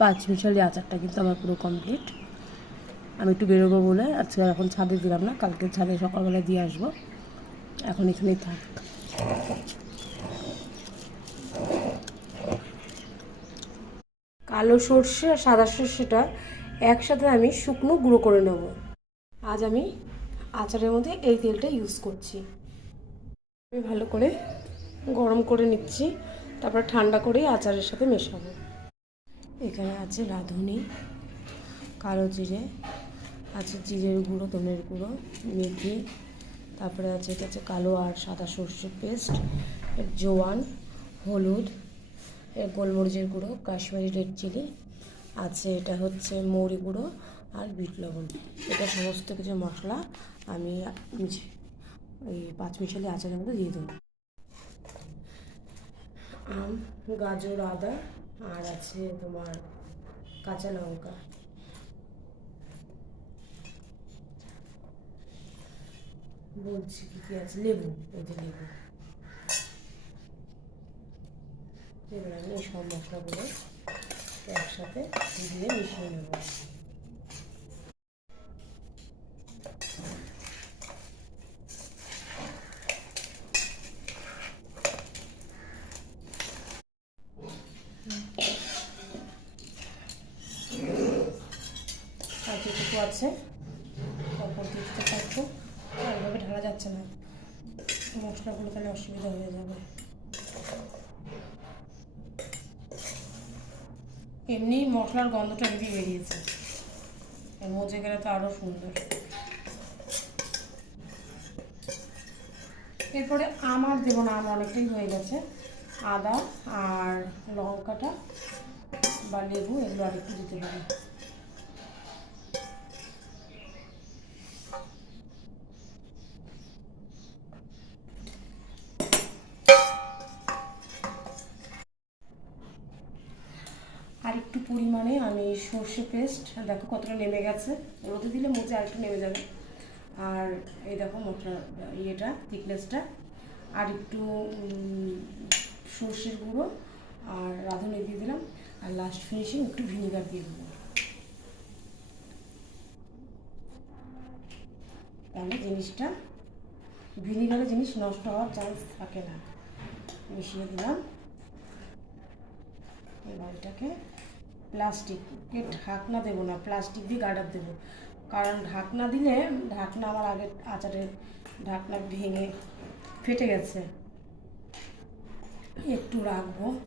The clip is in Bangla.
পাঁচমিশালি আচারটা কিন্তু আমার পুরো কমপ্লিট। আমি একটু বেরোবো বলে আজকে এখন ছাদে দিলাম না, কালকে ছাদে সকালবেলা দিয়ে আসবো। এখন এখানেই থাক। কালো সর্ষে আর সাদা সর্ষেটা একসাথে আমি শুকনো গুঁড়ো করে নেব। আজ আমি আচারের মধ্যে এই তেলটা ইউজ করছি। আমি ভালো করে গরম করে নিচ্ছি, তারপর ঠান্ডা করে আচারের সাথে মেশাবো। এখানে আছে রাঁধুনি, কালো জিরে আছে, জিরের গুঁড়ো, ধনের গুঁড়ো, মেথি, তারপরে আছে এটা হচ্ছে কালো আর সাদা সর্ষের পেস্ট, জোয়ান, হলুদ, গোলমরিচের গুঁড়ো, কাশ্মীরি রেড চিলি আছে, এটা হচ্ছে মৌরি গুঁড়ো আর বিট লবণ। এটা সমস্ত কিছু মশলা আমি ওই পাঁচমিশালি আচারের মধ্যে দিয়ে দেবো। আম, গাজর, আদা আর আছে তোমার কাঁচা লঙ্কা। বলছি কী কী আছে, লেবু, এই যে লেবু। এবার আমি এই সব মশলাগুলো একসাথে দিয়ে মিশিয়ে নেব। আর যেটুকু আছে অপর দিকটা থাকবো, এইভাবে ঢালা যাচ্ছে না, মশলাগুলো তাহলে অসুবিধা হয়ে যাবে। এমনি মশলার গন্ধটা হেভি বেরিয়েছে, মজে গেলে তো আরও সুন্দর। এরপরে আমার দেবো না, আমার অনেকটাই হয়ে গেছে। আদা আর লঙ্কাটা বা লেবু এগুলো আর একটু দিতে পারি। আর একটু পরিমাণে আমি সর্ষে পেস্ট, দেখো কতটা নেমে গেছে, রোদে দিলে মজে আর একটু নেমে যাবে। আর এই দেখো মশলা ইয়েটা থিকনেসটা, আর একটু সর্ষের গুঁড়ো আর রাঁধুনি দিয়ে দিলাম, আর লাস্ট ফিনিশিং একটু ভিনিগার দিয়ে দেবো, তাহলে জিনিসটা ভিনিগারে জিনিস নষ্ট হওয়ার চান্স থাকে না। মিশিয়ে দিলাম। এবার এটাকে প্লাস্টিকে ঢাকনা দেবো না, প্লাস্টিক দিয়ে গার্ডার দেবো, কারণ ঢাকনা দিলে ঢাকনা আমার আগের আচারের ঢাকনা ভেঙে ফেটে গেছে। একটু রাখবো।